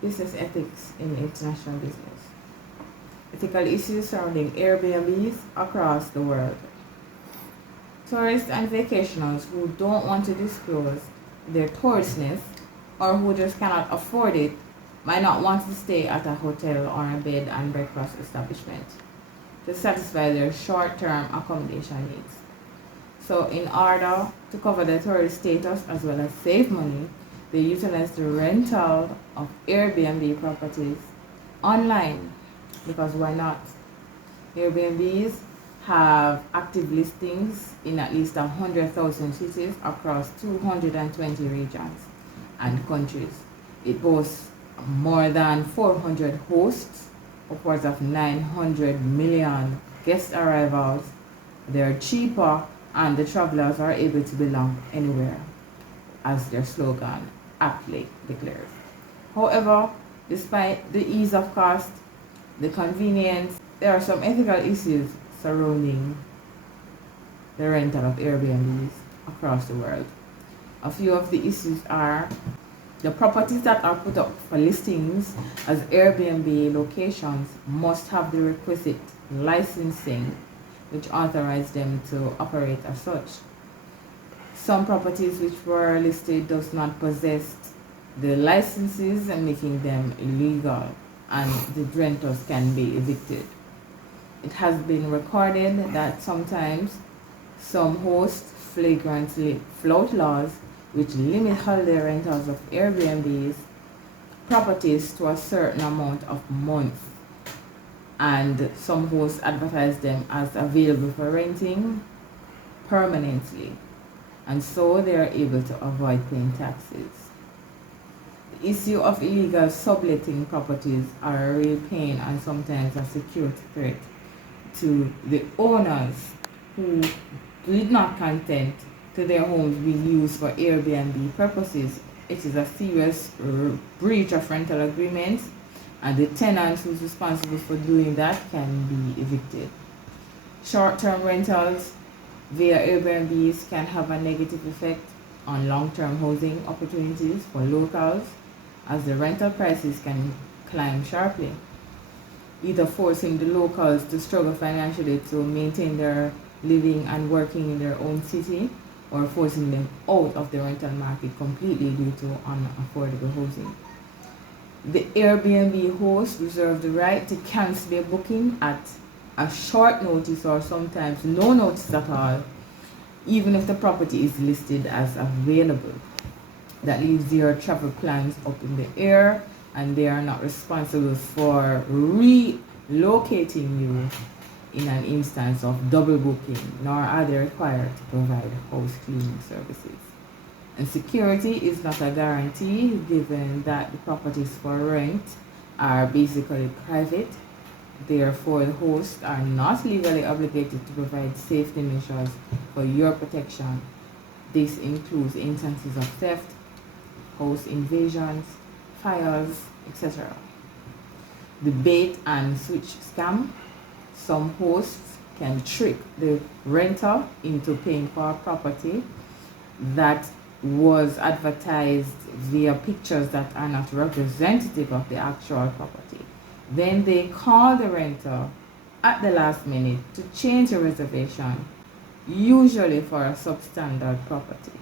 Business ethics in international business. Ethical issues surrounding Airbnbs across the world. Tourists and vacationers who don't want to disclose their touristness or who just cannot afford it might not want to stay at a hotel or a bed and breakfast establishment to satisfy their short-term accommodation needs. So in order to cover their tourist status as well as save money, they utilize the rental of Airbnb properties online, because why not? Airbnbs have active listings in at least 100,000 cities across 220 regions and countries. It boasts more than 400 hosts, upwards of 900 million guest arrivals. They're cheaper and the travelers are able to belong anywhere, as their slogan aptly declares. However, despite the ease of cost, the convenience, there are some ethical issues surrounding the rental of Airbnbs across the world. A few of the issues are the properties that are put up for listings as Airbnb locations must have the requisite licensing which authorize them to operate as such. Some properties which were listed does not possess the licenses and making them illegal, and the renters can be evicted. It has been recorded that sometimes some hosts flagrantly flout laws which limit holiday rentals of Airbnbs properties to a certain amount of months, and some hosts advertise them as available for renting permanently, and so they are able to avoid paying taxes. The issue of illegal subletting properties are a real pain and sometimes a security threat to the owners who did not consent to their homes being used for Airbnb purposes. It is a serious breach of rental agreements, and the tenant who's responsible for doing that can be evicted. Short-term rentals via Airbnbs can have a negative effect on long-term housing opportunities for locals, as the rental prices can climb sharply, either forcing the locals to struggle financially to maintain their living and working in their own city, or forcing them out of the rental market completely due to unaffordable housing. The Airbnb host reserve the right to cancel their booking at a short notice or sometimes no notice at all, even if the property is listed as available. That leaves your travel plans up in the air, and they are not responsible for relocating you in an instance of double booking, nor are they required to provide house cleaning services. And security is not a guarantee, given that the properties for rent are basically private. Therefore, the hosts are not legally obligated to provide safety measures for your protection. This includes instances of theft, house invasions, fires, etc. The bait and switch scam. Some hosts can trick the renter into paying for a property that was advertised via pictures that are not representative of the actual property. Then they call the renter at the last minute to change the reservation, usually for a substandard property.